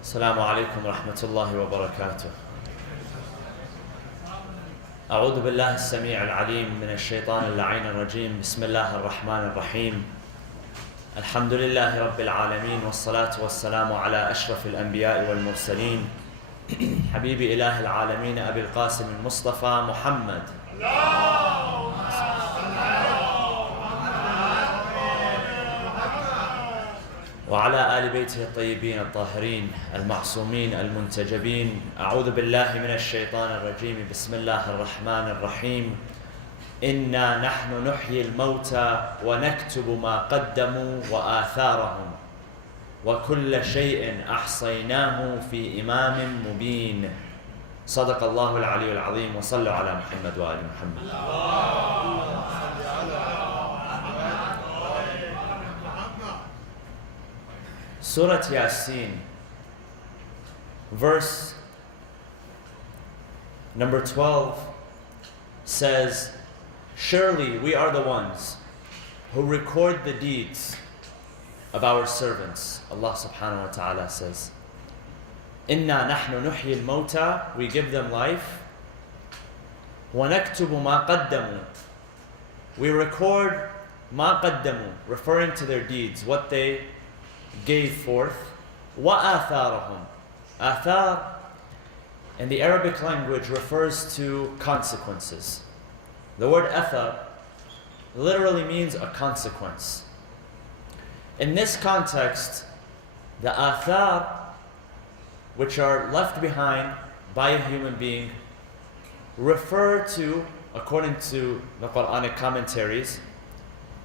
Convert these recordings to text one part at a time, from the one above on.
السلام عليكم ورحمة الله وبركاته. أعوذ بالله السميع العليم من الشيطان اللعين الرجيم. بسم الله الرحمن الرحيم. الحمد لله رب العالمين، والصلاة والسلام على أشرف الأنبياء والمرسلين، حبيب إله العالمين أبي القاسم المصطفى محمد وعلى آل بيته الطيبين الطاهرين المعصومين المنتجبين. أعوذ بالله من الشيطان الرجيم. بسم الله الرحمن الرحيم. إنا نحن نحيي الموتى ونكتب ما قدموا وآثارهم وكل شيء أحصيناه في إمام مبين. صدق الله العلي العظيم. وصلوا على محمد وآل محمد. Surah Yasin, verse number 12 says, surely we are the ones who record the deeds of our servants. Allah subhanahu wa ta'ala says, Inna nahnu nuhyi al-mawta, we give them life. Wa naktubu ma qaddamu, we record ma qaddamu, referring to their deeds, what they gave forth. Wa atharahum, athar in the Arabic language refers to consequences. The word athar literally means a consequence. In this context, the athar, which are left behind by a human being, refer to, according to the Quranic commentaries,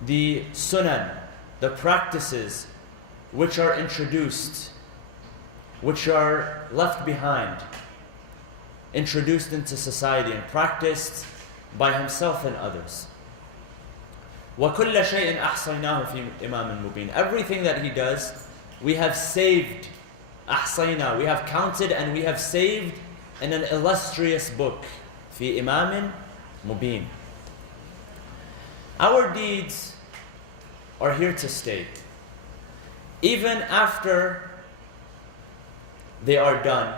the sunan, the practices which are introduced, which are left behind, introduced into society and practiced by himself and others. وَكُلَّ شَيْءٍ أَحْصَيْنَاهُ فِي إِمَامٍ مُبِينٍ. Everything that he does, we have saved, أحصينا, we have counted and we have saved in an illustrious book, في إمام مبين. Our deeds are here to stay. Even after they are done,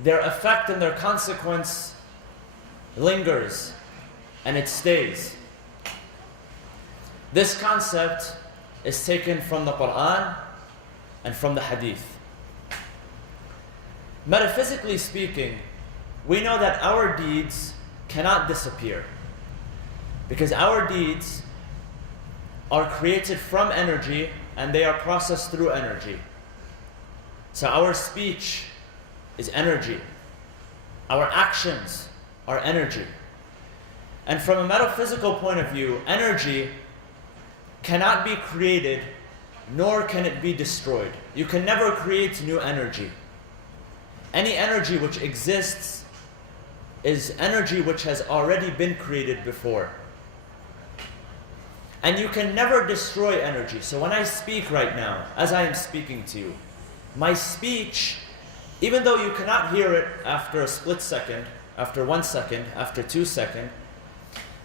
their effect and their consequence lingers and it stays. This concept is taken from the Quran and from the Hadith. Metaphysically speaking, we know that our deeds cannot disappear because our deeds are created from energy and they are processed through energy. So our speech is energy. Our actions are energy. And from a metaphysical point of view, energy cannot be created, nor can it be destroyed. You can never create new energy. Any energy which exists is energy which has already been created before. And you can never destroy energy. So when I speak right now, as I am speaking to you, my speech, even though you cannot hear it after a split second, after 1 second, after 2 seconds,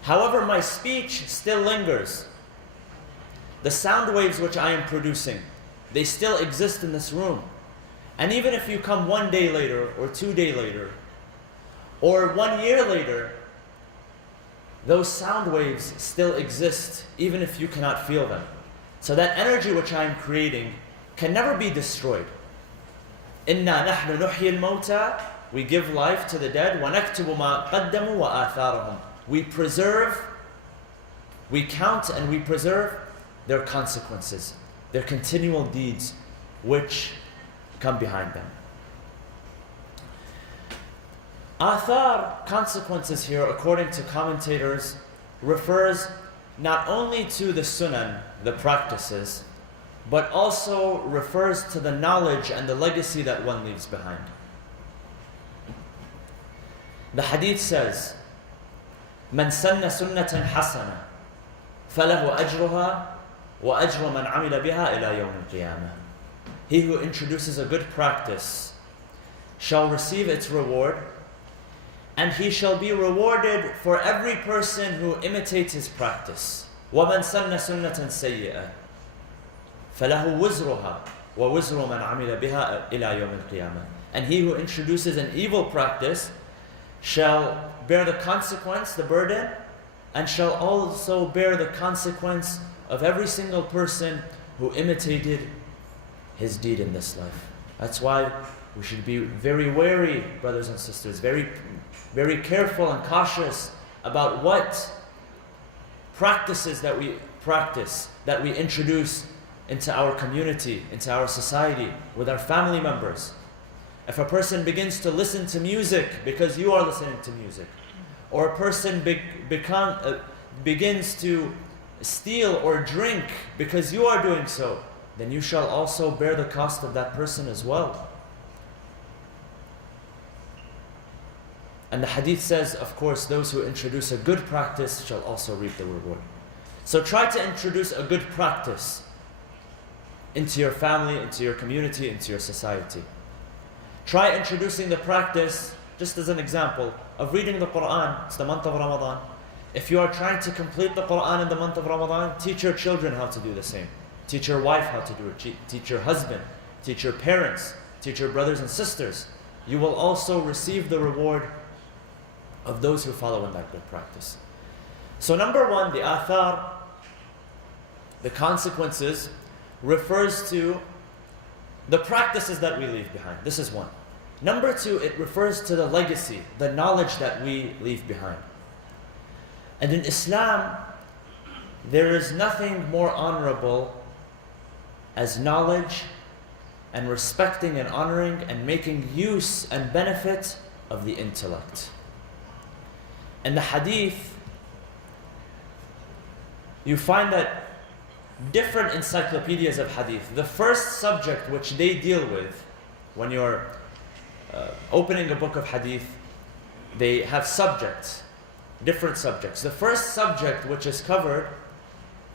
however, my speech still lingers. The sound waves which I am producing, they still exist in this room. And even if you come 1 day later, or 2 days later, or 1 year later, those sound waves still exist, even if you cannot feel them. So that energy which I am creating can never be destroyed. Inna nahnu nuhyi al-mawta, we give life to the dead. Wa naktubu ma qaddamu wa atharahum, we preserve, we count and we preserve their consequences, their continual deeds which come behind them. Athar, consequences here, according to commentators, refers not only to the sunan, the practices, but also refers to the knowledge and the legacy that one leaves behind. The hadith says, مَنْ سَنَّ سُنَّةً حَسَنَةً فَلَهُ أَجْرُهَا وَأَجْرُ مَنْ عَمِلَ بِهَا إِلَى يَوْمِ الْقِيَامَةِ. He who introduces a good practice shall receive its reward, and he shall be rewarded for every person who imitates his practice. وَمَنْ سَنَّ سُنَّةً سَيِّئَةً فَلَهُ وِزْرُهَا وَوِزْرُ مَنْ عَمِلَ بِهَا إِلَى يَوْمِ الْقِيَامَةِ. And he who introduces an evil practice shall bear the consequence, the burden, and shall also bear the consequence of every single person who imitated his deed in this life. That's why we should be very wary, brothers and sisters, very, very careful and cautious about what practices that we practice, that we introduce into our community, into our society, with our family members. If a person begins to listen to music because you are listening to music, or a person begins to steal or drink because you are doing so, then you shall also bear the cost of that person as well. And the hadith says, of course, those who introduce a good practice shall also reap the reward. So try to introduce a good practice into your family, into your community, into your society. Try introducing the practice, just as an example, of reading the Quran. It's the month of Ramadan. If you are trying to complete the Quran in the month of Ramadan, teach your children how to do the same. Teach your wife how to do it. Teach your husband. Teach your parents. Teach your brothers and sisters. You will also receive the reward of those who follow in that good practice. So number one, the athar, the consequences, refers to the practices that we leave behind. This is one. Number two, it refers to the legacy, the knowledge that we leave behind. And in Islam, there is nothing more honorable as knowledge and respecting and honoring and making use and benefit of the intellect. And the hadith, you find that different encyclopedias of hadith, the first subject which they deal with, when you're opening a book of hadith, they have subjects, different subjects. The first subject which is covered,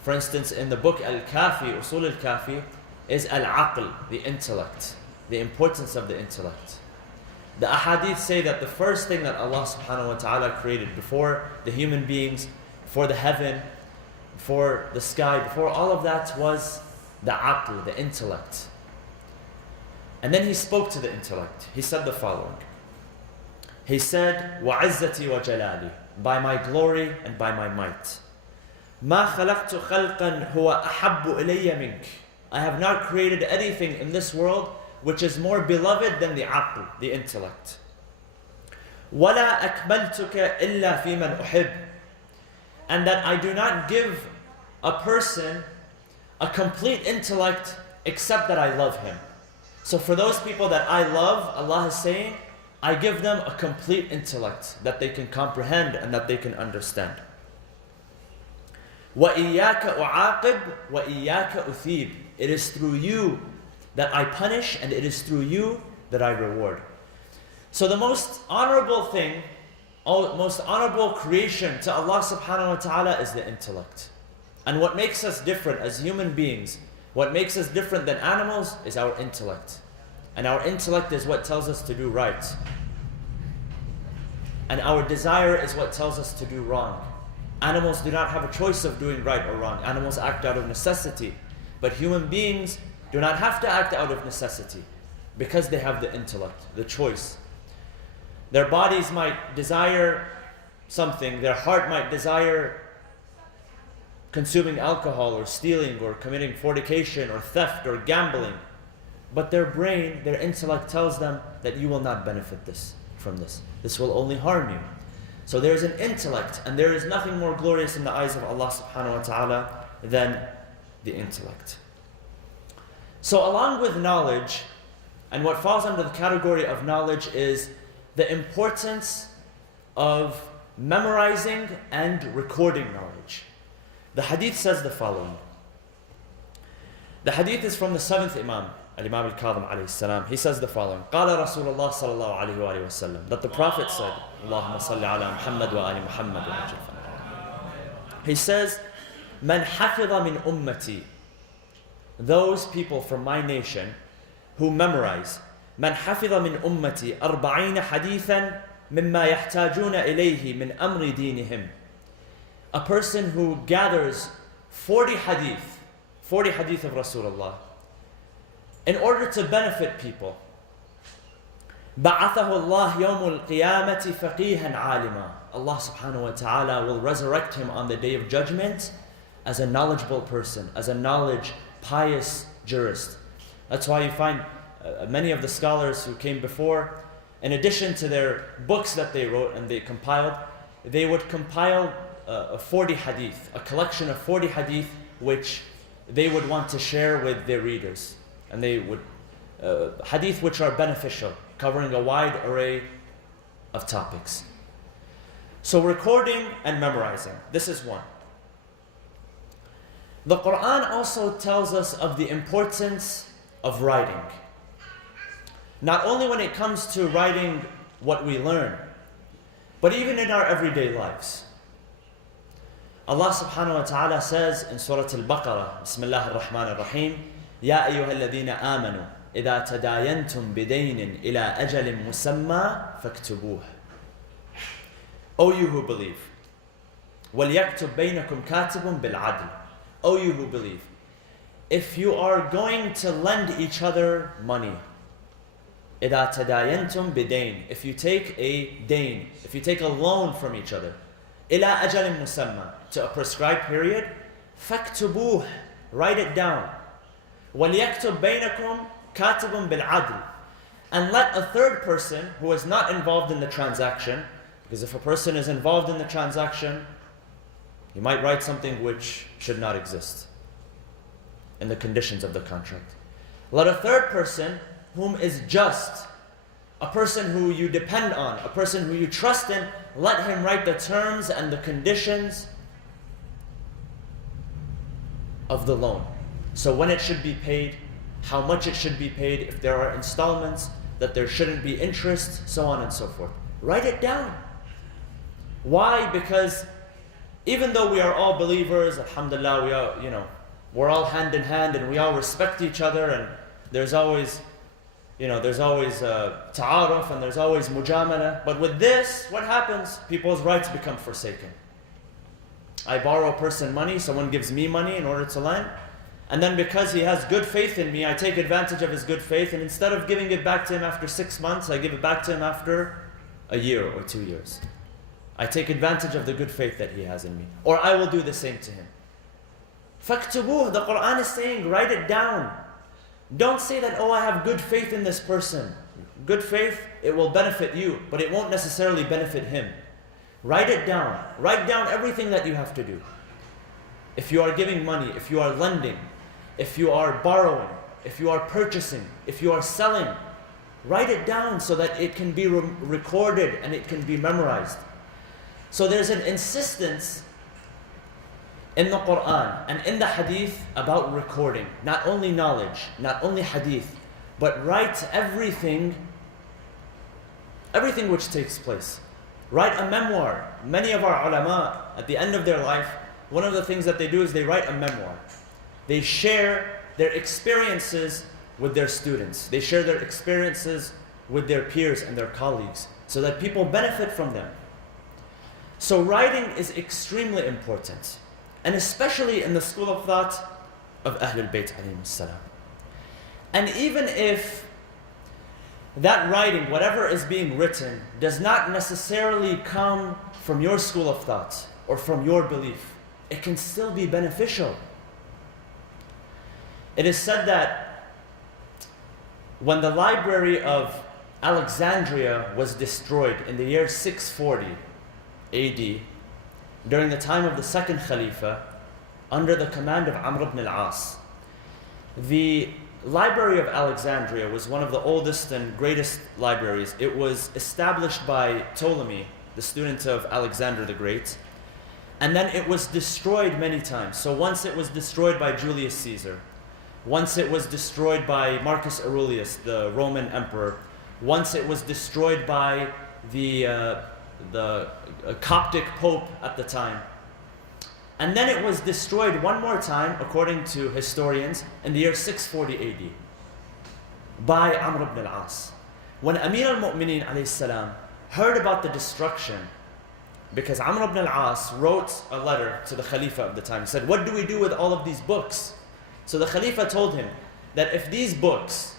for instance, in the book Al-Kafi, Usul Al-Kafi, is Al-Aql, the intellect, the importance of the intellect. The ahadith say that the first thing that Allah subhanahu wa ta'ala created before the human beings, before the heaven, before the sky, before all of that was the aql, the intellect. And then he spoke to the intellect. He said the following. He said, وَعِزَّتِي وَجَلَالِي, by my glory and by my might. مَا خَلَقْتُ خَلْقًا هُوَ أَحَبُّ إِلَيَّ مِنْكَ. I have not created anything in this world which is more beloved than the aql, the intellect. وَلَا أَكْمَلْتُكَ إِلَّا فِي مَنْ أُحِبُّ. And that I do not give a person a complete intellect except that I love him. So for those people that I love, Allah is saying, I give them a complete intellect that they can comprehend and that they can understand. وَإِيَّاكَ أُعَاقِبْ وَإِيَّاكَ أُثِيبْ. It is through you that I punish, and it is through you that I reward. So the most honorable thing, most honorable creation to Allah subhanahu wa ta'ala is the intellect. And what makes us different as human beings, what makes us different than animals, is our intellect. And our intellect is what tells us to do right. And our desire is what tells us to do wrong. Animals do not have a choice of doing right or wrong. Animals act out of necessity. But human beings do not have to act out of necessity because they have the intellect, the choice. Their bodies might desire something. Their heart might desire consuming alcohol or stealing or committing fornication or theft or gambling. But their brain, their intellect tells them that you will not benefit from this. This will only harm you. So there is an intellect, and there is nothing more glorious in the eyes of Allah subhanahu wa ta'ala than the intellect. So along with knowledge, and what falls under the category of knowledge is the importance of memorizing and recording knowledge. The hadith says the following. The hadith is from the seventh Imam, Al-Imam Al-Qazwini alayhi salam. He says the following. قال رسول الله صلى الله عليه وآله وسلم. That the Prophet said, اللهم صل على محمد وآل محمد وعجل. He says, من حفظ من أمتي. Those people from my nation who memorize من حفظ من أمتي 40 حديثا مما يحتاجون إليه من أمر دينهم. A person who gathers 40 hadith of Rasulullah in order to benefit people. بَعَثَهُ اللَّهُ يَوْمُ الْقِيَامَةِ فَقِيهًا عَالِمًا. Allah subhanahu wa ta'ala will resurrect him on the day of judgment as a knowledgeable person, as a pious jurist. That's why you find many of the scholars who came before, in addition to their books that they wrote and they compiled, they would compile 40 hadith, a collection of 40 hadith which they would want to share with their readers. And they would, hadith which are beneficial, covering a wide array of topics. So recording and memorizing, this is one. The Quran also tells us of the importance of writing. Not only when it comes to writing what we learn, but even in our everyday lives. Allah subhanahu wa ta'ala says in Surah Al-Baqarah, Bismillah ar-Rahman ar-Rahim, Ya ayyuha alladhina amanu, إذا تداينتم بدين إلى أجل مسمى فاكتبوه. O you who believe, وَلْيَكْتُبْ بَيْنَكُمْ كَاتِبٌ بِالْعَدْلِ. O you who believe, if you are going to lend each other money, إِذَا تَدَايَنْتُمْ بِدَيْنٍ, if you take a dain, if you take a loan from each other, إِلَى أَجَلٍ مُسَمَّى, to a prescribed period, فَاكْتُبُوهُ, write it down. وَلْيَكْتُبْ بَيْنَكُمْ كَاتِبٌ بِالْعَدْلِ, and let a third person who is not involved in the transaction, because if a person is involved in the transaction, he might write something which should not exist in the conditions of the contract. Let a third person whom is just, a person who you depend on, a person who you trust in, let him write the terms and the conditions of the loan. So when it should be paid, how much it should be paid, if there are installments, that there shouldn't be interest, so on and so forth. Write it down. Why? Because even though we are all believers, alhamdulillah, we're all hand in hand and we all respect each other, and there's always ta'aruf and there's always mujamala. But with this, what happens? People's rights become forsaken. I borrow a person money, someone gives me money in order to lend, and then because he has good faith in me, I take advantage of his good faith, and instead of giving it back to him after 6 months, I give it back to him after a year or 2 years. I take advantage of the good faith that he has in me. Or I will do the same to him. فَاكْتُبُوهُ, the Quran is saying, write it down. Don't say that, oh, I have good faith in this person. Good faith, it will benefit you, but it won't necessarily benefit him. Write it down. Write down everything that you have to do. If you are giving money, if you are lending, if you are borrowing, if you are purchasing, if you are selling, write it down so that it can be recorded and it can be memorized. So there's an insistence in the Quran and in the Hadith about recording. Not only knowledge, not only Hadith, but write everything which takes place. Write a memoir. Many of our ulama, at the end of their life, one of the things that they do is they write a memoir. They share their experiences with their students. They share their experiences with their peers and their colleagues so that people benefit from them. So writing is extremely important, and especially in the school of thought of Ahlul Bayt alayhim salam. And even if that writing, whatever is being written, does not necessarily come from your school of thought or from your belief, it can still be beneficial. It is said that when the library of Alexandria was destroyed in the year 640 AD, during the time of the second Khalifa, under the command of Amr ibn al-As, the Library of Alexandria was one of the oldest and greatest libraries. It was established by Ptolemy, the student of Alexander the Great, and then it was destroyed many times. So once it was destroyed by Julius Caesar, once it was destroyed by Marcus Aurelius, the Roman emperor, once it was destroyed by the Coptic Pope at the time. And then it was destroyed one more time, according to historians, in the year 640 AD by Amr ibn al-As. When Amir al-Mu'mineen alayhi salam heard about the destruction, because Amr ibn al-As wrote a letter to the Khalifa of the time, he said, what do we do with all of these books? So the Khalifa told him, that if these books,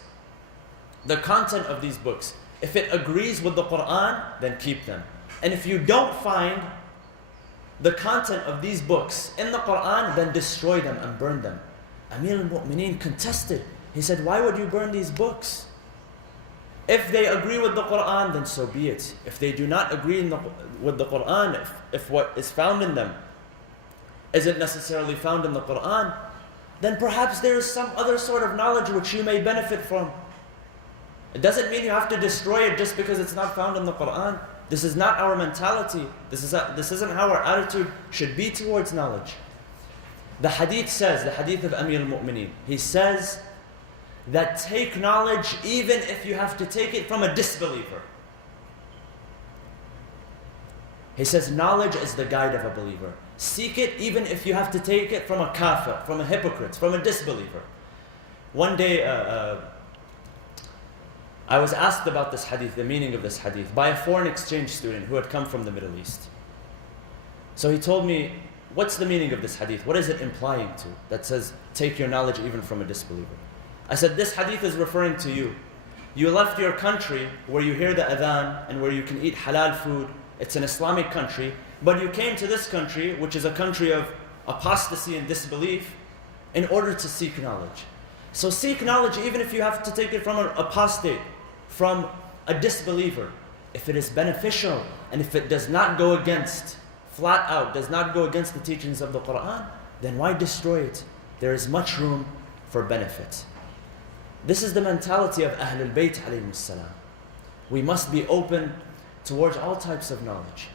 the content of these books, if it agrees with the Quran, then keep them. And if you don't find the content of these books in the Quran, then destroy them and burn them. Amir al-Mu'mineen contested. He said, why would you burn these books? If they agree with the Quran, then so be it. If they do not agree with the Quran, if what is found in them isn't necessarily found in the Quran, then perhaps there is some other sort of knowledge which you may benefit from. It doesn't mean you have to destroy it just because it's not found in the Quran. This is not our mentality. This isn't how our attitude should be towards knowledge. The Hadith says, the Hadith of Amir al-Mu'mineen, he says that take knowledge even if you have to take it from a disbeliever. He says knowledge is the guide of a believer. Seek it even if you have to take it from a kafir, from a hypocrite, from a disbeliever. One day, I was asked about this hadith, the meaning of this hadith, by a foreign exchange student who had come from the Middle East. So he told me, what's the meaning of this hadith? What is it implying to? That says, take your knowledge even from a disbeliever. I said, this hadith is referring to you. You left your country where you hear the adhan and where you can eat halal food. It's an Islamic country. But you came to this country, which is a country of apostasy and disbelief, in order to seek knowledge. So seek knowledge even if you have to take it from an apostate, from a disbeliever. If it is beneficial and if it does not go against, flat out, does not go against the teachings of the Quran, then why destroy it? There is much room for benefit. This is the mentality of Ahlul Bayt alayhim salam. We must be open towards all types of knowledge.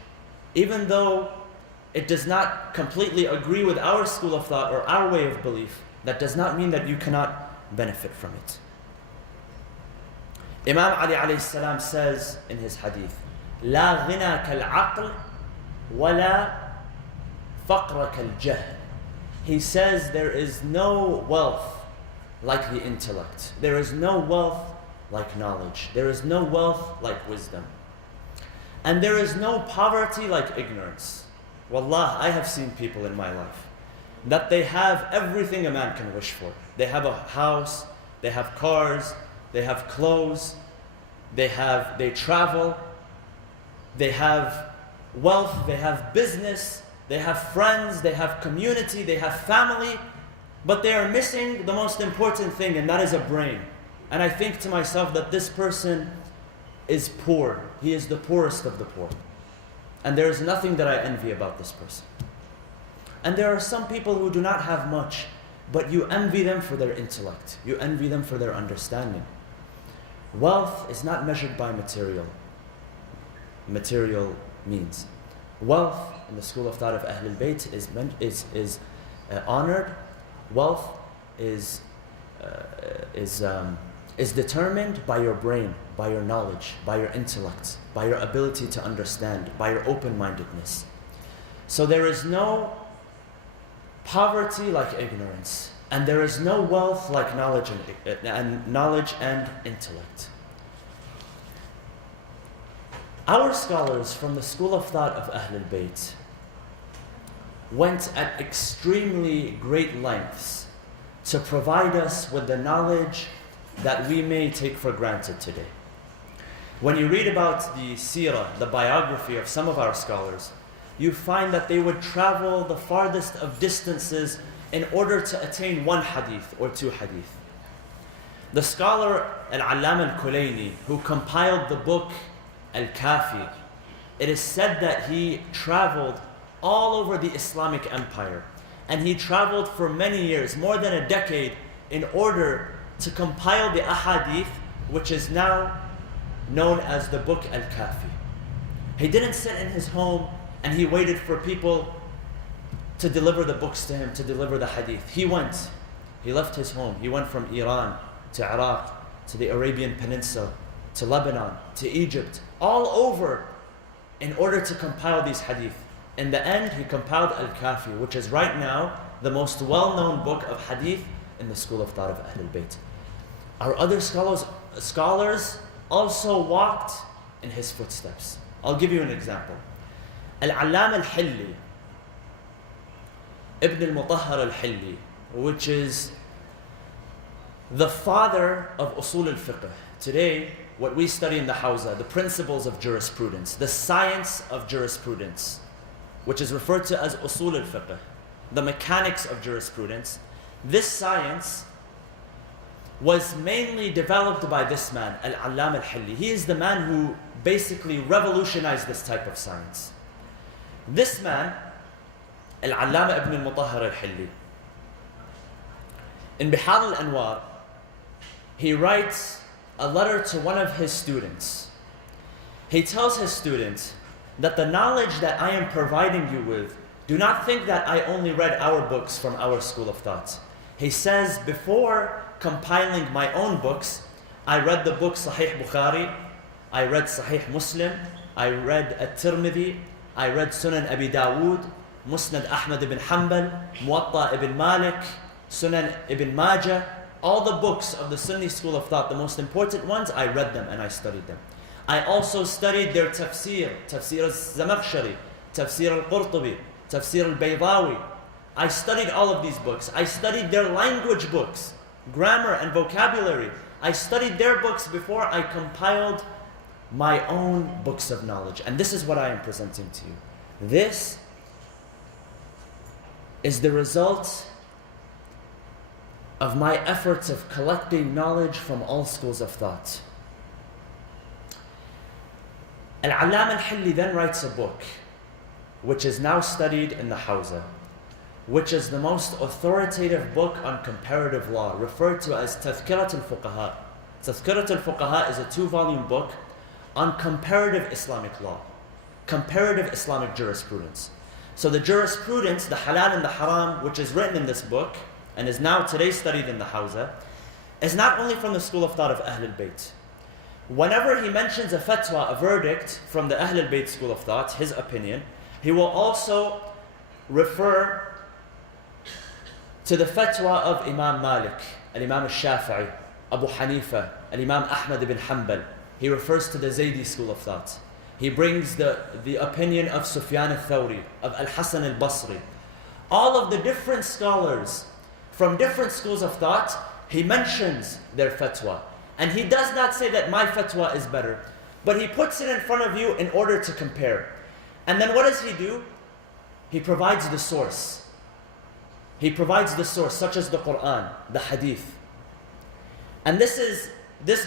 Even though it does not completely agree with our school of thought or our way of belief, that does not mean that you cannot benefit from it. Imam Ali alayhi salam says in his hadith, لا غنى كالعقل ولا فقر كالجهل. He says there is no wealth like the intellect. There is no wealth like knowledge. There is no wealth like wisdom. And there is no poverty like ignorance. Wallah, I have seen people in my life that they have everything a man can wish for. They have a house, they have cars, they have clothes, they travel, they have wealth, they have business, they have friends, they have community, they have family, but they are missing the most important thing, and that is a brain. And I think to myself that this person is poor. He is the poorest of the poor. And there is nothing that I envy about this person. And there are some people who do not have much, but you envy them for their intellect. You envy them for their understanding. Wealth is not measured by material means. Wealth, in the school of thought of Ahlul Bayt, is honored. Wealth is determined by your brain, by your knowledge, by your intellect, by your ability to understand, by your open-mindedness. So there is no poverty like ignorance, and there is no wealth like knowledge and intellect. Our scholars from the school of thought of Ahlul Bayt went at extremely great lengths to provide us with the knowledge that we may take for granted today. When you read about the seerah, the biography of some of our scholars, you find that they would travel the farthest of distances in order to attain one hadith or two hadith. The scholar Al-Allama Al-Qazwini, who compiled the book Al-Kafi, it is said that he traveled all over the Islamic empire, and he traveled for many years, more than a decade, in order to compile the ahadith, which is now known as the book Al-Kafi. He didn't sit in his home and he waited for people to deliver the books to him, to deliver the hadith. He left his home. He went from Iran to Iraq, to the Arabian Peninsula, to Lebanon, to Egypt, all over in order to compile these hadith. In the end, he compiled Al-Kafi, which is right now the most well-known book of hadith in the school of thought of Ahlul Bayt. Our other scholars also walked in his footsteps. I'll give you an example. Al-Allama Al-Hilli, Ibn al-Mutahhar Al-Hilli, which is the father of usul al-fiqh. Today, what we study in the Hawza, the principles of jurisprudence, the science of jurisprudence, which is referred to as usul al-fiqh, the mechanics of jurisprudence. This science was mainly developed by this man, Al-Allam al-Hilli. He is the man who basically revolutionized this type of science. This man, Al-Allama ibn al-Mutahhar al-Hilli, in Bihar al-Anwar, he writes a letter to one of his students. He tells his student that the knowledge that I am providing you with, do not think that I only read our books from our school of thought. He says, before compiling my own books, I read the book Sahih Bukhari, I read Sahih Muslim, I read At-Tirmidhi, I read Sunan Abi Dawood, Musnad Ahmad ibn Hanbal, Muwatta ibn Malik, Sunan ibn Majah. All the books of the Sunni school of thought, the most important ones, I read them and I studied them. I also studied their tafsir, Tafsir al-Zamakhshari, Tafsir al-Qurtubi, Tafsir al-Baydawi. I studied all of these books. I studied their language books, grammar and vocabulary. I studied their books before I compiled my own books of knowledge. And this is what I am presenting to you. This is the result of my efforts of collecting knowledge from all schools of thought. Al-Allam al-Hilli then writes a book which is now studied in the Hawza, which is the most authoritative book on comparative law, referred to as Tazkirat al-Fuqaha. Tazkirat al-Fuqaha is a 2-volume book on comparative Islamic law, comparative Islamic jurisprudence. So the jurisprudence, the halal and the haram, which is written in this book, and is now today studied in the Hawza, is not only from the school of thought of Ahl al-Bayt. Whenever he mentions a fatwa, a verdict from the Ahl al-Bayt school of thought, his opinion, he will also refer to the fatwa of Imam Malik, Al-Imam al-Shafi'i, Abu Hanifa, Al-Imam Ahmad ibn Hanbal. He refers to the Zaydi school of thought. He brings the opinion of Sufyan al-Thawri, of Al-Hasan al-Basri. All of the different scholars from different schools of thought, he mentions their fatwa. And he does not say that my fatwa is better, but he puts it in front of you in order to compare. And then what does he do? He provides the source. He provides the source, such as the Quran, the Hadith. And this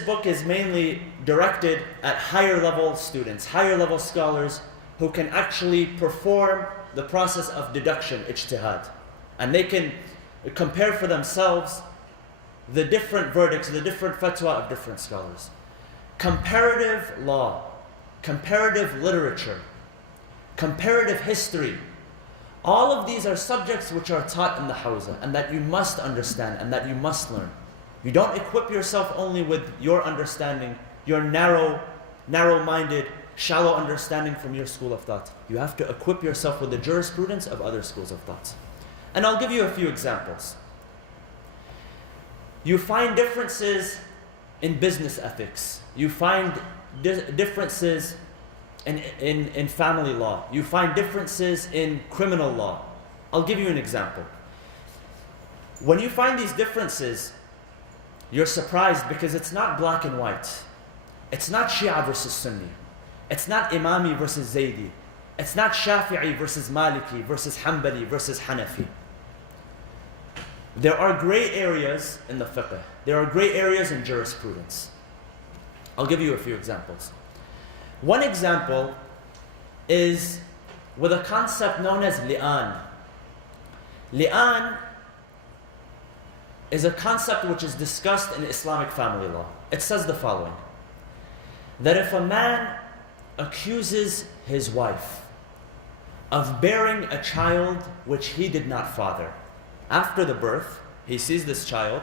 book is mainly directed at higher level students, higher level scholars who can actually perform the process of deduction, ijtihad. And they can compare for themselves the different verdicts, the different fatwa of different scholars. Comparative law, comparative literature, comparative history. All of these are subjects which are taught in the Hawza and that you must understand and that you must learn. You don't equip yourself only with your understanding, your narrow-minded, shallow understanding from your school of thought. You have to equip yourself with the jurisprudence of other schools of thought. And I'll give you a few examples. You find differences in business ethics. You find differences in family law. You find differences in criminal law. I'll give you an example. When you find these differences, you're surprised because it's not black and white. It's not Shia versus Sunni. It's not Imami versus Zaydi. It's not Shafi'i versus Maliki versus Hanbali versus Hanafi. There are gray areas in the fiqh. There are gray areas in jurisprudence. I'll give you a few examples. One example is with a concept known as li'an. Li'an is a concept which is discussed in Islamic family law. It says the following, that if a man accuses his wife of bearing a child which he did not father, after the birth, he sees this child,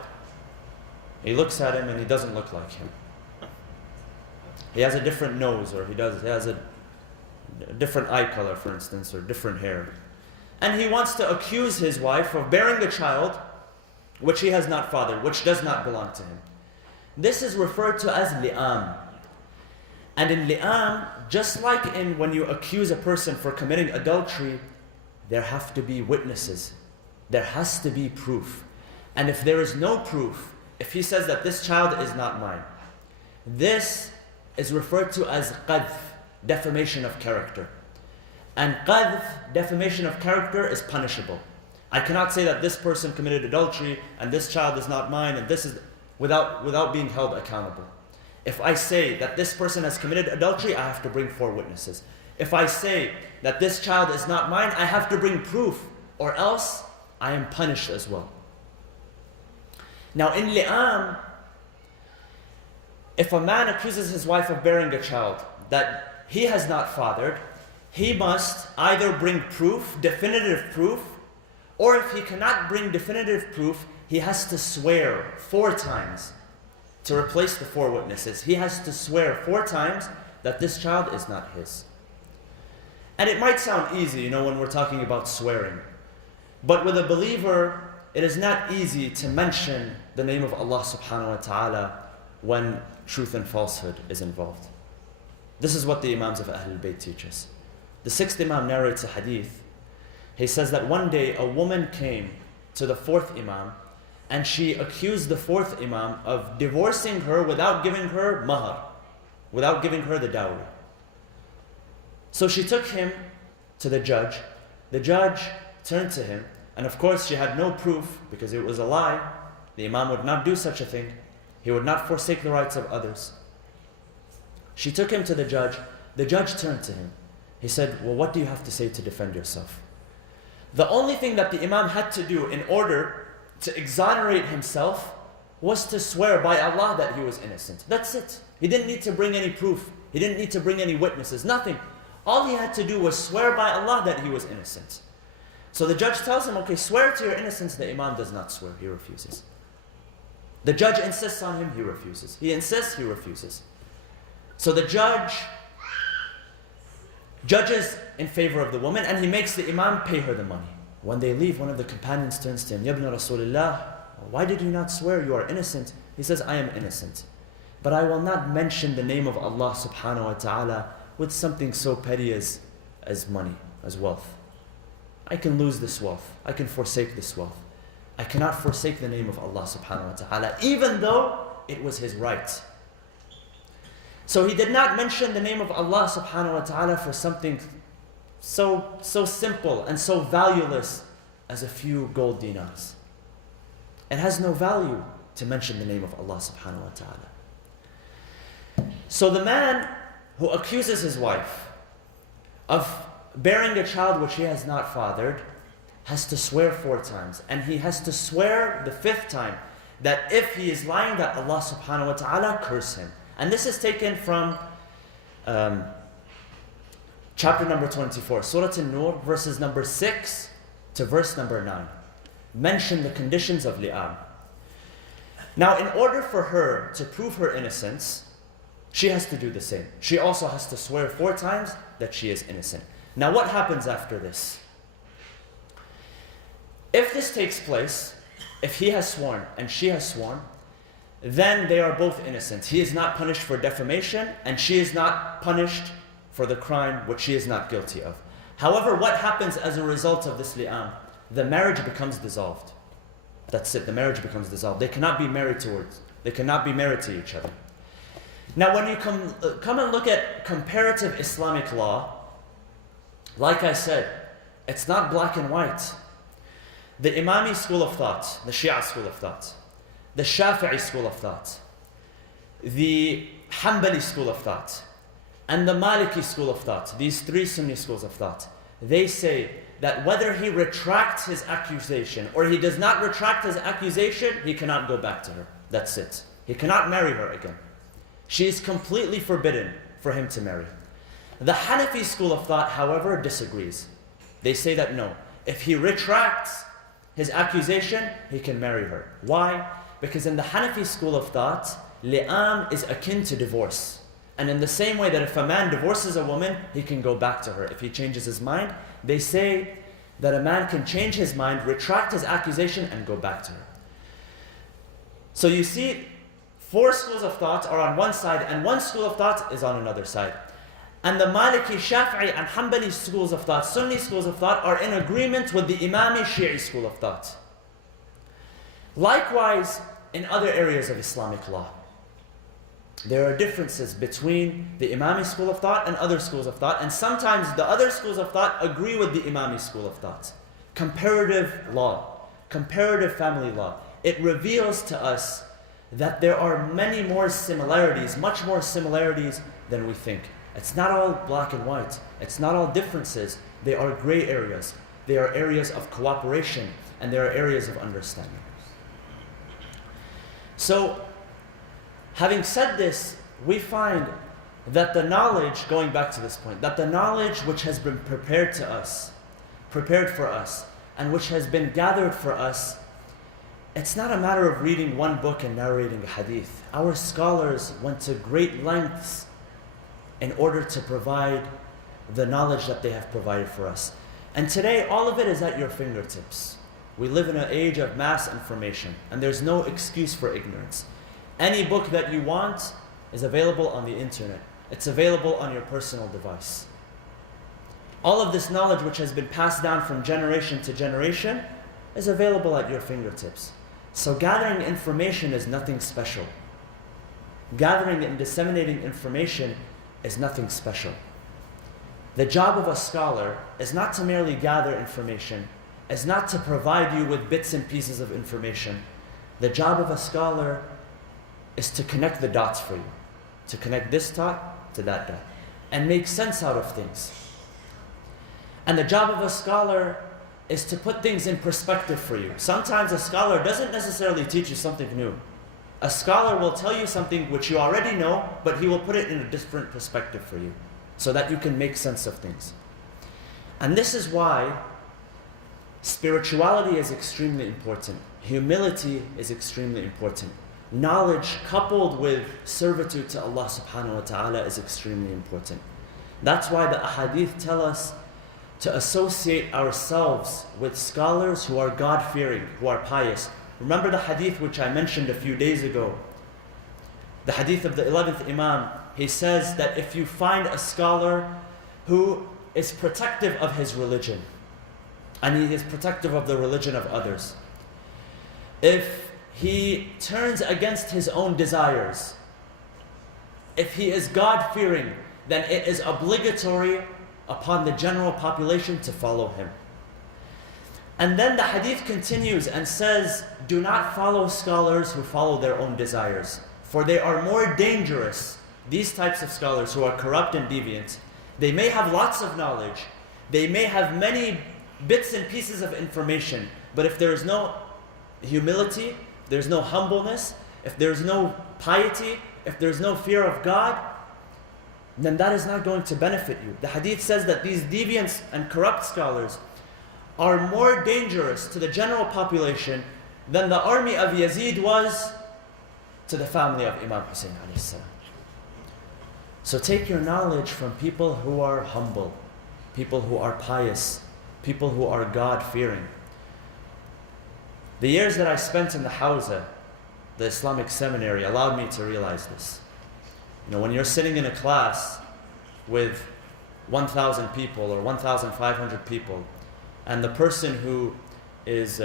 he looks at him and he doesn't look like him. He has a different nose, or he has a different eye color, for instance, or different hair. And he wants to accuse his wife of bearing a child which he has not fathered, which does not belong to him. This is referred to as li'am. And in li'am, just like in when you accuse a person for committing adultery, there have to be witnesses. There has to be proof. And if there is no proof, if he says that this child is not mine, this is referred to as qadf, defamation of character. And qadf, defamation of character, is punishable. I cannot say that this person committed adultery and this child is not mine and this is without being held accountable. If I say that this person has committed adultery, I have to bring 4 witnesses. If I say that this child is not mine, I have to bring proof, or else I am punished as well. Now in li'am, if a man accuses his wife of bearing a child that he has not fathered, he must either bring proof, definitive proof, or if he cannot bring definitive proof, he has to swear 4 times to replace the 4 witnesses. He has to swear 4 times that this child is not his. And it might sound easy, when we're talking about swearing. But with a believer, it is not easy to mention the name of Allah subhanahu wa ta'ala when truth and falsehood is involved. This is what the Imams of Ahlul Bayt teach us. The 6th Imam narrates a hadith. He says that one day a woman came to the 4th Imam and she accused the 4th Imam of divorcing her without giving her mahar, without giving her the dowry. So she took him to the judge. The judge turned to him, and of course she had no proof because it was a lie. The Imam would not do such a thing. He would not forsake the rights of others. She took him to the judge. The judge turned to him. He said, well, what do you have to say to defend yourself? The only thing that the Imam had to do in order to exonerate himself was to swear by Allah that he was innocent. That's it. He didn't need to bring any proof. He didn't need to bring any witnesses, nothing. All he had to do was swear by Allah that he was innocent. So the judge tells him, okay, swear to your innocence. The Imam does not swear, he refuses. The judge insists on him, he refuses. He insists, he refuses. So the judge judges in favor of the woman and he makes the Imam pay her the money. When they leave, one of the companions turns to him, Ya ibn Rasulullah, why did you not swear you are innocent? He says, I am innocent. But I will not mention the name of Allah subhanahu wa ta'ala with something so petty as money, as wealth. I can lose this wealth. I can forsake this wealth. I cannot forsake the name of Allah subhanahu wa ta'ala, even though it was his right. So he did not mention the name of Allah subhanahu wa ta'ala for something so simple and so valueless as a few gold dinars. It has no value to mention the name of Allah subhanahu wa ta'ala. So the man who accuses his wife of bearing a child which he has not fathered has to swear 4 times. And he has to swear the 5th time that if he is lying, that Allah subhanahu wa ta'ala curse him. And this is taken from chapter number 24, Surah An-Nur, verses number 6 to verse number 9. Mention the conditions of li'am. Now, in order for her to prove her innocence, she has to do the same. She also has to swear 4 times that she is innocent. Now, what happens after this? If this takes place, if he has sworn and she has sworn, then they are both innocent. He is not punished for defamation, and she is not punished for the crime which she is not guilty of. However, what happens as a result of this li'am? The marriage becomes dissolved. That's it, the marriage becomes dissolved. They cannot be married to each other. Now, when you come and look at comparative Islamic law, like I said, it's not black and white. The Imami school of thought, the Shia school of thought, the Shafi'i school of thought, the Hanbali school of thought, and the Maliki school of thought, these 3 Sunni schools of thought, they say that whether he retracts his accusation or he does not retract his accusation, he cannot go back to her. That's it. He cannot marry her again. She is completely forbidden for him to marry. The Hanafi school of thought, however, disagrees. They say that no, if he retracts his accusation, he can marry her. Why? Because in the Hanafi school of thought, li'am is akin to divorce. And in the same way that if a man divorces a woman, he can go back to her. If he changes his mind, they say that a man can change his mind, retract his accusation, and go back to her. So you see, 4 schools of thought are on one side, and 1 school of thought is on another side. And the Maliki, Shafi'i, and Hanbali schools of thought, Sunni schools of thought, are in agreement with the Imami Shi'i school of thought. Likewise, in other areas of Islamic law. There are differences between the Imami school of thought and other schools of thought, and sometimes the other schools of thought agree with the Imami school of thought. Comparative law, comparative family law, it reveals to us that there are many more similarities, much more similarities than we think. It's not all black and white. It's not all differences. They are gray areas. They are areas of cooperation, and there are areas of understanding. So, having said this, we find that the knowledge, going back to this point, that the knowledge which has been prepared for us, and which has been gathered for us, it's not a matter of reading one book and narrating a hadith. Our scholars went to great lengths in order to provide the knowledge that they have provided for us. And today, all of it is at your fingertips. We live in an age of mass information, and there's no excuse for ignorance. Any book that you want is available on the internet. It's available on your personal device. All of this knowledge which has been passed down from generation to generation is available at your fingertips. So gathering information is nothing special. Gathering and disseminating information is nothing special. The job of a scholar is not to merely gather information, is not to provide you with bits and pieces of information. The job of a scholar is to connect the dots for you, to connect this dot to that dot, and make sense out of things. And the job of a scholar is to put things in perspective for you. Sometimes a scholar doesn't necessarily teach you something new. A scholar will tell you something which you already know, but he will put it in a different perspective for you, so that you can make sense of things. And this is why spirituality is extremely important. Humility is extremely important. Knowledge coupled with servitude to Allah subhanahu wa ta'ala is extremely important. That's why the ahadith tell us to associate ourselves with scholars who are God-fearing, who are pious. Remember the hadith which I mentioned a few days ago, the hadith of the 11th Imam. He says that if you find a scholar who is protective of his religion, and he is protective of the religion of others, if he turns against his own desires, if he is God-fearing, then it is obligatory upon the general population to follow him. And then the hadith continues and says, do not follow scholars who follow their own desires, for they are more dangerous. These types of scholars who are corrupt and deviant, they may have lots of knowledge, they may have many bits and pieces of information, but if there is no humility, there's no humbleness, if there's no piety, if there's no fear of God, then that is not going to benefit you. The hadith says that these deviant and corrupt scholars are more dangerous to the general population than the army of Yazid was to the family of Imam Hussein alayhi salam. So take your knowledge from people who are humble, people who are pious, people who are God-fearing. The years that I spent in the Hawza, the Islamic seminary, allowed me to realize this. When you're sitting in a class with 1,000 people or 1,500 people, and the person who is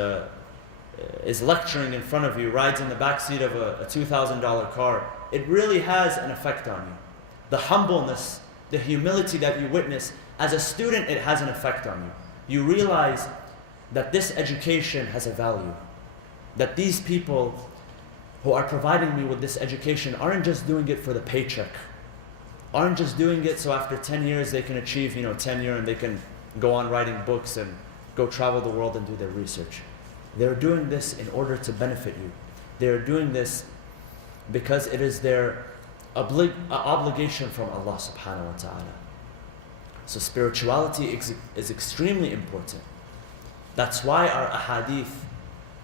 lecturing in front of you rides in the back seat of a $2,000 car, it really has an effect on you. The humbleness, the humility that you witness, as a student, it has an effect on you. You realize that this education has a value, that these people who are providing me with this education aren't just doing it for the paycheck, aren't just doing it so after 10 years they can achieve tenure and they can go on writing books and go travel the world and do their research. They're doing this in order to benefit you. They're doing this because it is their obligation from Allah subhanahu wa ta'ala. So spirituality is extremely important. That's why our ahadith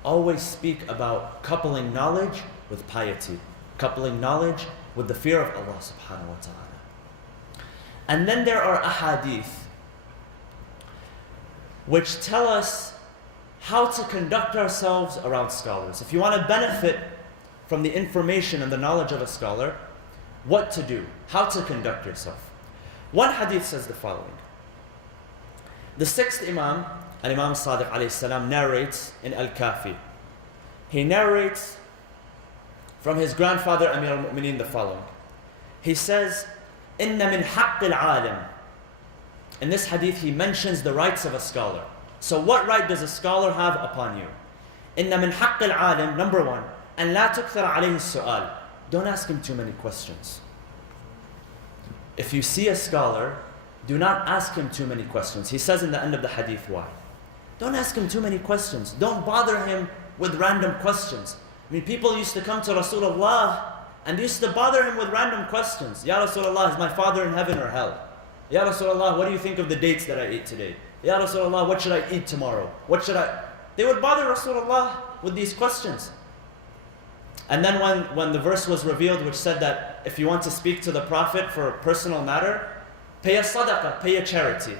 always speak about coupling knowledge with piety, coupling knowledge with the fear of Allah subhanahu wa ta'ala. And then there are ahadith which tell us how to conduct ourselves around scholars. If you want to benefit from the information and the knowledge of a scholar, what to do, how to conduct yourself. One hadith says the following. The sixth Imam, Al-Imam Sadiq alayhi salam, narrates in Al-Kafi. He narrates from his grandfather Amir al-Mu'mineen the following. He says, إِنَّ مِنْ حَقِّ الْعَالِمِ. In this hadith, he mentions the rights of a scholar. So what right does a scholar have upon you? إِنَّ مِنْ حَقِّ الْعَالِمِ, number one, أَنْ لَا تُكْثَرَ عَلَيْهِ السُّؤَالِ. Don't ask him too many questions. If you see a scholar, do not ask him too many questions. He says in the end of the hadith, why? Don't ask him too many questions. Don't bother him with random questions. I mean, people used to come to Rasulullah and used to bother him with random questions. Ya Rasulullah, is my father in heaven or hell? Ya Rasulullah, what do you think of the dates that I ate today? Ya Rasulullah, what should I eat tomorrow? They would bother Rasulullah with these questions. And then when the verse was revealed which said that if you want to speak to the Prophet for a personal matter, pay a sadaqah, pay a charity.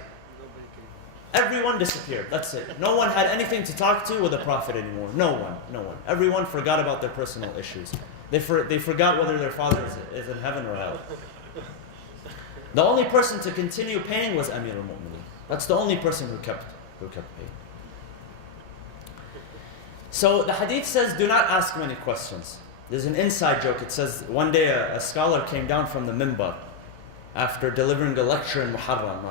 Everyone disappeared, that's it. No one had anything to talk to with the Prophet anymore. No one. Everyone forgot about their personal issues. They forgot whether their father is in heaven or hell. The only person to continue paying was Amir al-Mu'mineen. That's the only person who kept paying. So the hadith says, do not ask many questions. There's an inside joke. It says, one day a scholar came down from the minbar after delivering a lecture in Muharram,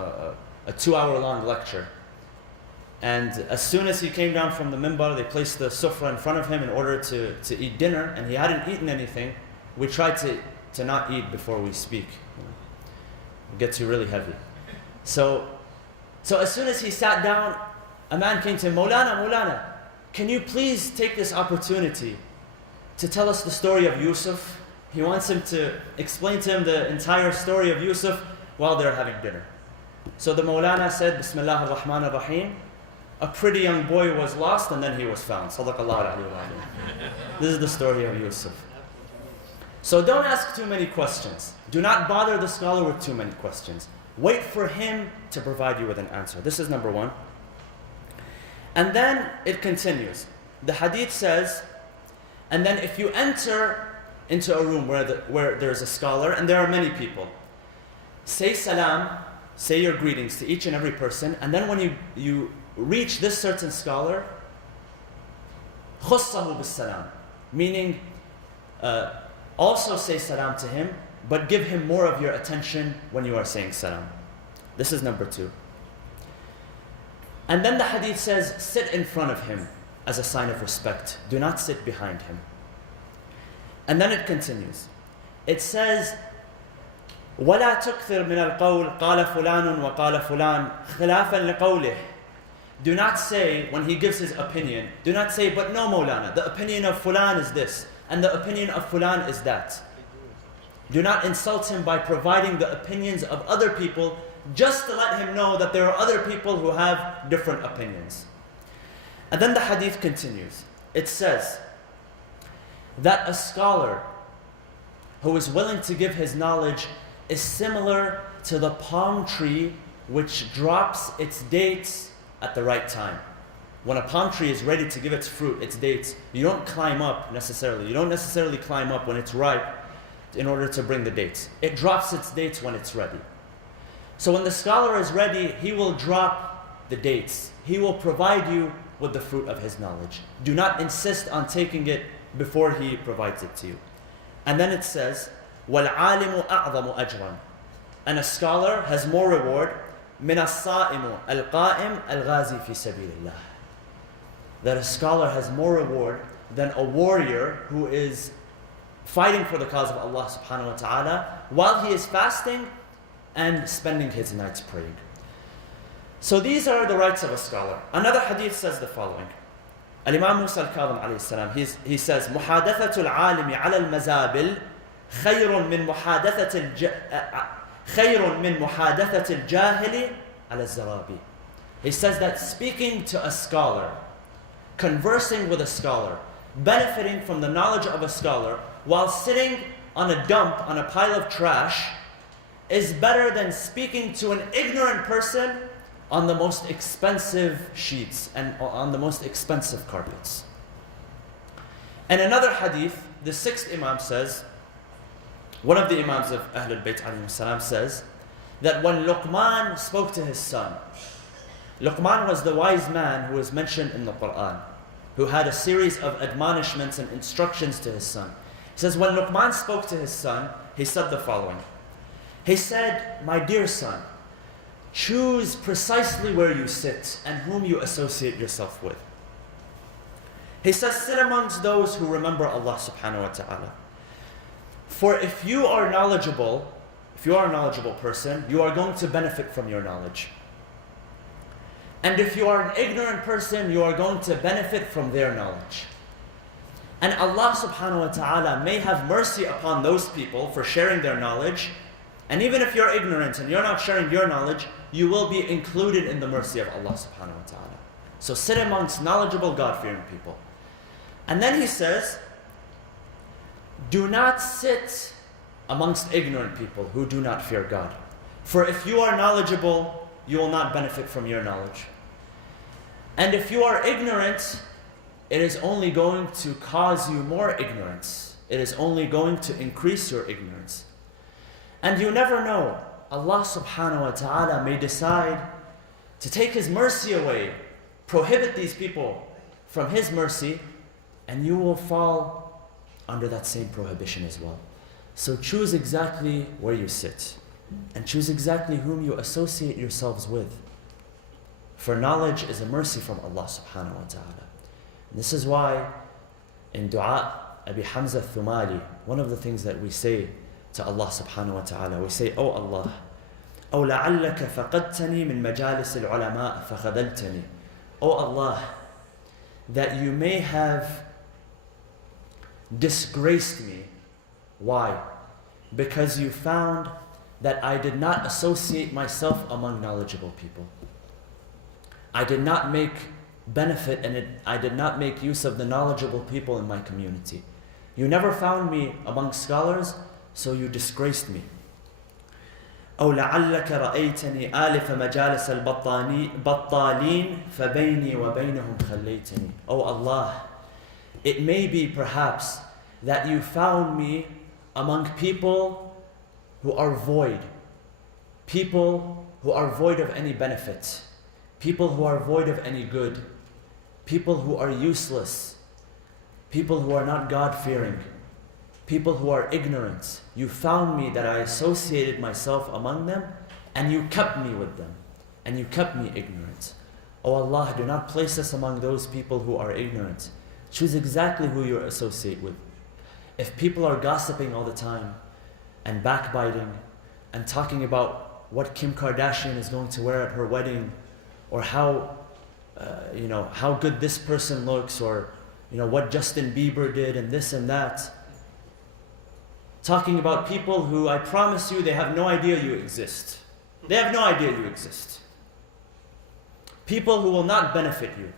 a 2-hour-long lecture. And as soon as he came down from the minbar, they placed the sufra in front of him in order to eat dinner, and he hadn't eaten anything. We tried to not eat before we speak. It gets you really heavy. So as soon as he sat down, a man came to him, Maulana, can you please take this opportunity to tell us the story of Yusuf? He wants him to explain to him the entire story of Yusuf while they're having dinner. So the Maulana said, Bismillah ar-Rahman ar-Rahim. A pretty young boy was lost and then he was found. Sadaqallahu alayhi wa alayhi. This is the story of Yusuf. So don't ask too many questions. Do not bother the scholar with too many questions. Wait for him to provide you with an answer. This is number one. And then it continues. The hadith says, and then if you enter into a room where there's a scholar and there are many people, say salam, say your greetings to each and every person, and then when you reach this certain scholar, khussahu bis salam, meaning also say salam to him, but give him more of your attention when you are saying salam. This is number two. And then the hadith says, sit in front of him as a sign of respect. Do not sit behind him. And then it continues. It says, وَلَا تُكْثِرْ مِنَ الْقَوْلِ قَالَ فُلَانٌ وَقَالَ فُلَانٌ خِلَافًا لِقَوْلِهِ. Do not say, when he gives his opinion, do not say, but no Maulana, the opinion of Fulan is this, and the opinion of Fulan is that. Do not insult him by providing the opinions of other people just to let him know that there are other people who have different opinions. And then the hadith continues. It says that a scholar who is willing to give his knowledge is similar to the palm tree which drops its dates at the right time. When a palm tree is ready to give its fruit, its dates, you don't climb up necessarily. You don't necessarily climb up when it's ripe in order to bring the dates. It drops its dates when it's ready. So when the scholar is ready, he will drop the dates. He will provide you with the fruit of his knowledge. Do not insist on taking it before he provides it to you. And then it says, وَالْعَالِمُ أَعْظَمُ أَجْرًا. And a scholar has more reward مِنَ الصَّائِمُ الْقَائِمُ الْغَازِي فِي سَبِيلِ اللَّهِ. That a scholar has more reward than a warrior who is fighting for the cause of Allah subhanahu wa ta'ala while he is fasting and spending his nights praying. So these are the rights of a scholar. Another hadith says the following. Al-Imam Musa al-Kadhim alayhi salam, he says, مُحَادَثَةُ الْعَالِمِ عَلَى الْمَزَابِلِ خَيْرٌ مِّن مُحَادَثَةِ الْجَاهِلِ عَلَى الزَّرَابِ. He says that speaking to a scholar, conversing with a scholar, benefiting from the knowledge of a scholar while sitting on a dump, on a pile of trash, is better than speaking to an ignorant person on the most expensive sheets and on the most expensive carpets. And another hadith, the sixth Imam says, one of the Imams of Ahlul Bayt alayhi salam says, that when Luqman spoke to his son, Luqman was the wise man who is mentioned in the Quran, who had a series of admonishments and instructions to his son. He says, when Luqman spoke to his son, he said the following. He said, my dear son, choose precisely where you sit and whom you associate yourself with. He says, sit amongst those who remember Allah subhanahu wa ta'ala. For if you are a knowledgeable person, you are going to benefit from your knowledge. And if you are an ignorant person, you are going to benefit from their knowledge. And Allah subhanahu wa ta'ala may have mercy upon those people for sharing their knowledge. And even if you're ignorant and you're not sharing your knowledge, you will be included in the mercy of Allah subhanahu wa ta'ala. So sit amongst knowledgeable, God-fearing people. And then he says, do not sit amongst ignorant people who do not fear God. For if you are knowledgeable, you will not benefit from your knowledge. And if you are ignorant, it is only going to cause you more ignorance. It is only going to increase your ignorance. And you never know, Allah subhanahu wa ta'ala may decide to take His mercy away, prohibit these people from His mercy, and you will fall under that same prohibition as well. So choose exactly where you sit, and choose exactly whom you associate yourselves with. For knowledge is a mercy from Allah subhanahu wa ta'ala. And this is why in dua, Abi Hamza Thumali, one of the things that we say to Allah subhanahu wa ta'ala, we say, Oh Allah, أو لعلك فقدتني من مجالس العلماء فخذلتني. Oh Allah, that you may have disgraced me. Why? Because you found that I did not associate myself among knowledgeable people. I did not make benefit and I did not make use of the knowledgeable people in my community. You never found me among scholars, so you disgraced me. أو لعلك رأيتني آلف مجالس البطالين فبيني وبينهم خليتني. Oh Allah, it may be perhaps that you found me among people who are void, people who are void of any benefit, people who are void of any good, people who are useless, people who are not God-fearing, people who are ignorant. You found me that I associated myself among them, and you kept me with them, and you kept me ignorant. Oh Allah, do not place us among those people who are ignorant. Choose exactly who you associate with. If people are gossiping all the time, and backbiting, and talking about what Kim Kardashian is going to wear at her wedding, or how good this person looks, or what Justin Bieber did, and this and that. Talking about people who, I promise you, they have no idea you exist. They have no idea you exist. People who will not benefit you.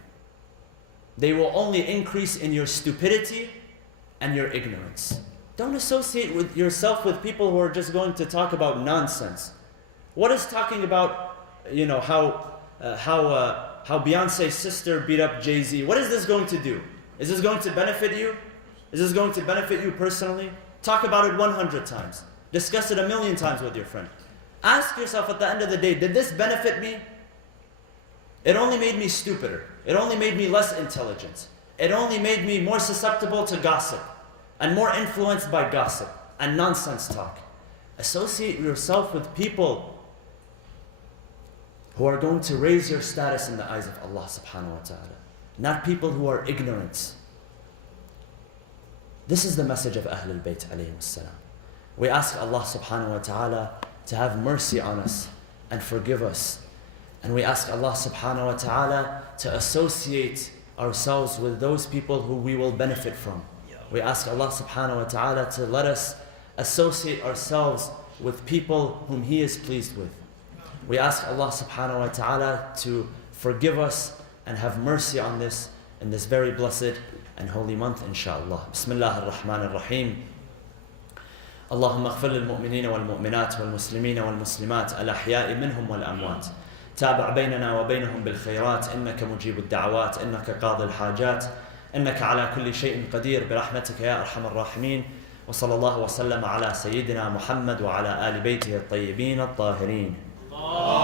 They will only increase in your stupidity and your ignorance. Don't associate yourself with people who are just going to talk about nonsense. What is talking about, how Beyonce's sister beat up Jay-Z? What is this going to do? Is this going to benefit you? Is this going to benefit you personally? Talk about it 100 times. Discuss it 1,000,000 times with your friend. Ask yourself at the end of the day, did this benefit me? It only made me stupider. It only made me less intelligent. It only made me more susceptible to gossip and more influenced by gossip and nonsense talk. Associate yourself with people who are going to raise your status in the eyes of Allah subhanahu wa ta'ala, not people who are ignorant. This is the message of Ahlul Bayt alayhim salam. We ask Allah subhanahu wa ta'ala to have mercy on us and forgive us. And we ask Allah subhanahu wa ta'ala to associate ourselves with those people who we will benefit from. We ask Allah subhanahu wa ta'ala to let us associate ourselves with people whom He is pleased with. We ask Allah subhanahu wa ta'ala to forgive us and have mercy on this in this very blessed and holy month, inshallah. Bismillah ar-Rahman ar-Rahim. اللهم اغفر للمؤمنين والمؤمنات والمسلمين والمسلمات الأحياء منهم والأموات تابع بيننا وبينهم بالخيرات إنك مجيب الدعوات إنك قاضي الحاجات إنك على كل شيء قدير برحمتك يا أرحم الراحمين وصلى الله وسلم على سيدنا محمد وعلى آل بيته الطيبين الطاهرين.